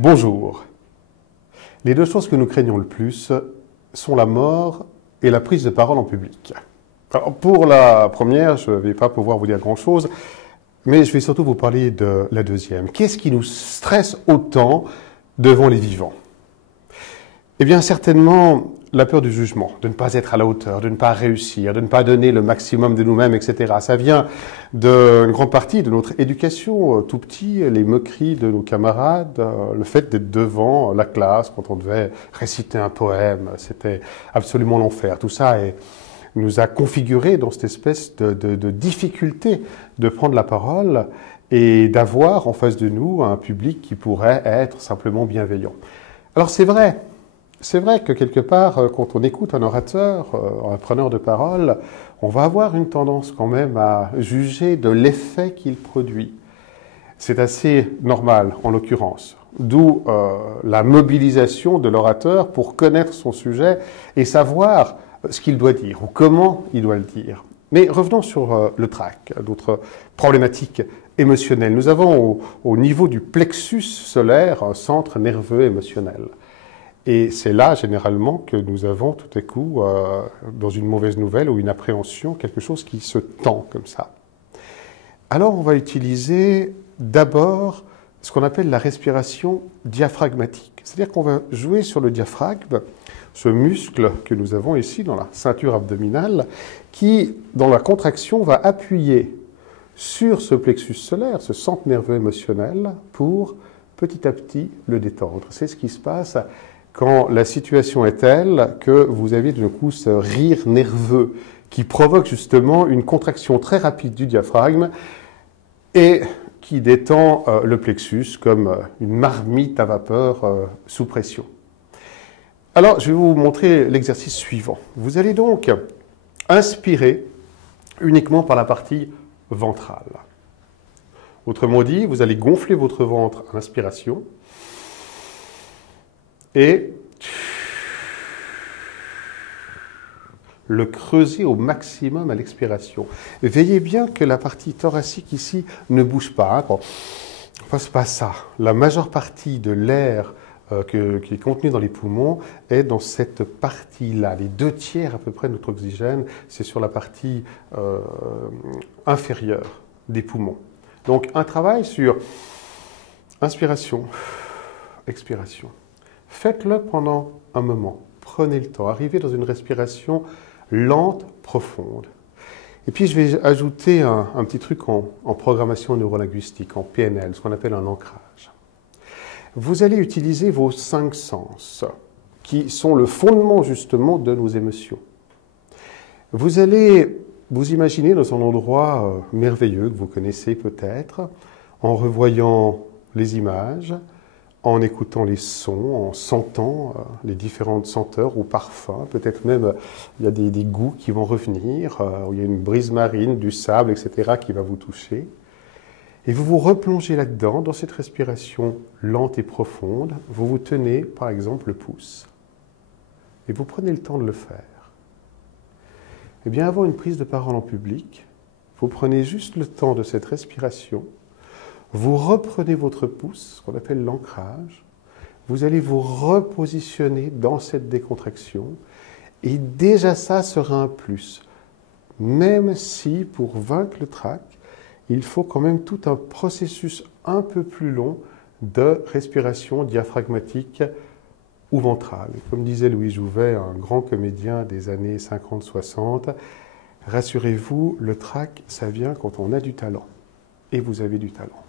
Bonjour. Les deux choses que nous craignons le plus sont la mort et la prise de parole en public. Alors, pour la première, je ne vais pas pouvoir vous dire grand-chose, mais je vais surtout vous parler de la deuxième. Qu'est-ce qui nous stresse autant devant les vivants? Eh bien, certainement la peur du jugement, de ne pas être à la hauteur, de ne pas réussir, de ne pas donner le maximum de nous-mêmes, etc. Ça vient d'une grande partie de notre éducation, tout petit, les moqueries de nos camarades, le fait d'être devant la classe quand on devait réciter un poème, c'était absolument l'enfer. Tout ça nous a configuré dans cette espèce de difficulté de prendre la parole et d'avoir en face de nous un public qui pourrait être simplement bienveillant. Alors c'est vrai que quelque part, quand on écoute un orateur, un preneur de parole, on va avoir une tendance quand même à juger de l'effet qu'il produit. C'est assez normal en l'occurrence. D'où la mobilisation de l'orateur pour connaître son sujet et savoir ce qu'il doit dire ou comment il doit le dire. Mais revenons sur le trac, d'autres problématiques émotionnelles. Nous avons au niveau du plexus solaire un centre nerveux émotionnel. Et c'est là, généralement, que nous avons tout à coup, dans une mauvaise nouvelle ou une appréhension, quelque chose qui se tend comme ça. Alors, on va utiliser d'abord ce qu'on appelle la respiration diaphragmatique. C'est-à-dire qu'on va jouer sur le diaphragme, ce muscle que nous avons ici dans la ceinture abdominale, qui, dans la contraction, va appuyer sur ce plexus solaire, ce centre nerveux émotionnel, pour petit à petit le détendre. C'est ce qui se passe quand la situation est telle que vous avez d'un coup ce rire nerveux qui provoque justement une contraction très rapide du diaphragme et qui détend le plexus comme une marmite à vapeur sous pression. Alors, je vais vous montrer l'exercice suivant. Vous allez donc inspirer uniquement par la partie ventrale. Autrement dit, vous allez gonfler votre ventre à l'inspiration et le creuser au maximum à l'expiration. Veillez bien que la partie thoracique ici ne bouge pas. On ne fasse pas ça. La majeure partie de l'air qui est contenu dans les poumons est dans cette partie-là. Les 2/3 à peu près de notre oxygène, c'est sur la partie inférieure des poumons. Donc un travail sur inspiration, expiration. Faites-le pendant un moment. Prenez le temps. Arrivez dans une respiration lente, profonde. Et puis, je vais ajouter un petit truc en programmation neurolinguistique, en PNL, ce qu'on appelle un ancrage. Vous allez utiliser vos 5 sens, qui sont le fondement, justement, de nos émotions. Vous allez vous imaginer dans un endroit merveilleux que vous connaissez peut-être, en revoyant les images, en écoutant les sons, en sentant les différentes senteurs ou parfums. Peut-être même il y a des goûts qui vont revenir, il y a une brise marine, du sable, etc. qui va vous toucher. Et vous vous replongez là-dedans, dans cette respiration lente et profonde. Vous vous tenez, par exemple, le pouce. Et vous prenez le temps de le faire. Eh bien, avant une prise de parole en public, vous prenez juste le temps de cette respiration. Vous reprenez votre pouce, ce qu'on appelle l'ancrage. Vous allez vous repositionner dans cette décontraction. Et déjà ça sera un plus. Même si, pour vaincre le trac, il faut quand même tout un processus un peu plus long de respiration diaphragmatique ou ventrale. Comme disait Louis Jouvet, un grand comédien des années 50-60, rassurez-vous, le trac, ça vient quand on a du talent. Et vous avez du talent.